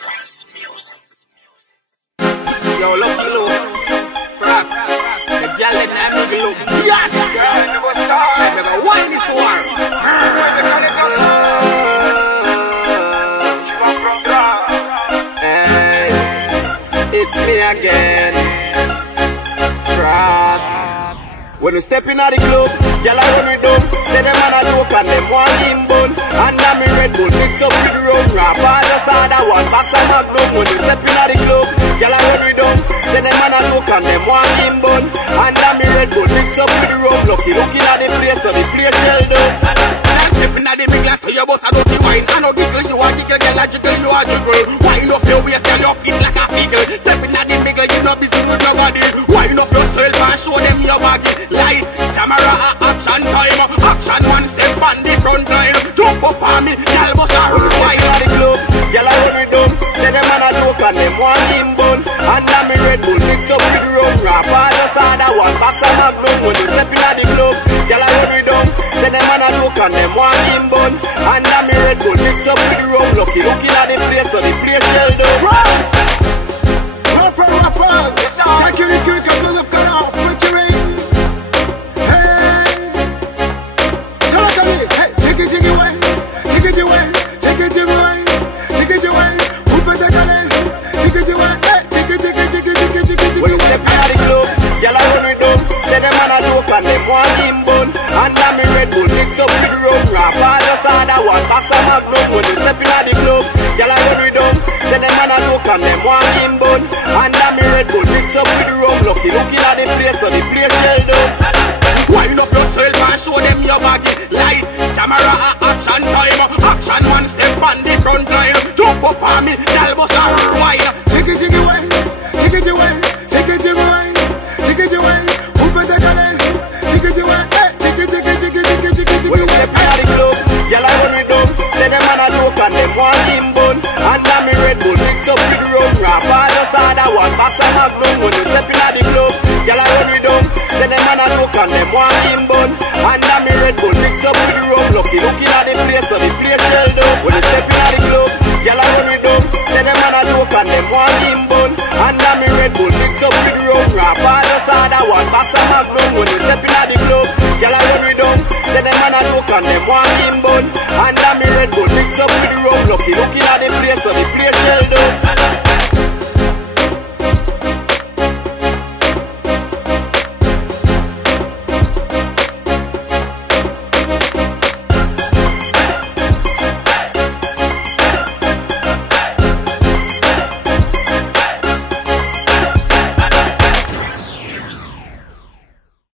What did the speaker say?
Frass music. Yo, look, Frass, the girl let them look. Yes, girl, never start. Never whine it for her. Hey, it's me again, Frass. When we step in at the club, y'all run with them. Say them man a joke and them want him bun. And now me Red Bull mix up with the rum. Rawpa just order one box of Magnum. When we step in at the club, y'all run with them. Say them man a joke and them want him bun. And now me Red Bull mix up with the rum. Lucky looking at the place, so the place shell down. Stepping at the big glass, so your boss a dirty wine. I know giggle, you a giggle, girl a jiggle, you a jiggle. Wind up your waist, and your feet like a figgle. Stepping at the big glass, you no busy with nobody. Wind up yourself and show them your body. Light, camera, action time. Action one step on the front line. Jump up on me, girl boss a run wide. At the club, girl a run with them. Say them man a joke and them want him bun. And now me Red Bull mix up with the rum. Rawpa just order one box of Magnum. When you step in at the club, girl a run with them. Say them man a joke and them want him bun. And now me Red Bull mix up with the rum. Lucky looking at the place, so the place shell down. Frass! Rawpa Crawpa! Security control of cut off featuring. Hey! Tell us hey, take it away, take it away, take it away, take it away. Who put that on it? Take it away, hey, take it away. When you step in at the club, y'all a run with them. Say them man a joke and them want him bun. And now me Red Bull mix up with the rum. Rawpa just order one box of Magnum. When you step in at the club, y'all a run with them. Say them man a joke and them want him bun. And now me Red Bull mix up with the rum. Lucky looking at the place, so the place shell down. Wind up yourself and show them your body. Light, camera, action time. Action one step on the front line. Jump up on me, girl boss a wine. Take it away, take it away, take it away, take it away. Who put that on it? Take it away, hey, take it away. When you step in at the club, y'all a run with them. Say them man a joke and them want him bun. And now me Red Bull mix up with the rum. Rawpa just order one box of Magnum. When you step in at the club, y'all a run with them. Say them man a joke and them want him bun. And now me Red Bull mix up with the rum. Lucky looking at the place, so the place shell down. When you step in at the club, y'all a run with them. Say them man a joke and them want him bun. And now me Red Bull mix up with the rum. Rawpa just order one box of Magnum. When you step in at the club, y'all a run with them. Say them man a joke and them want him bun. And now me Red Bull mix up with the rum. Lucky looking at the place, so the place shell down.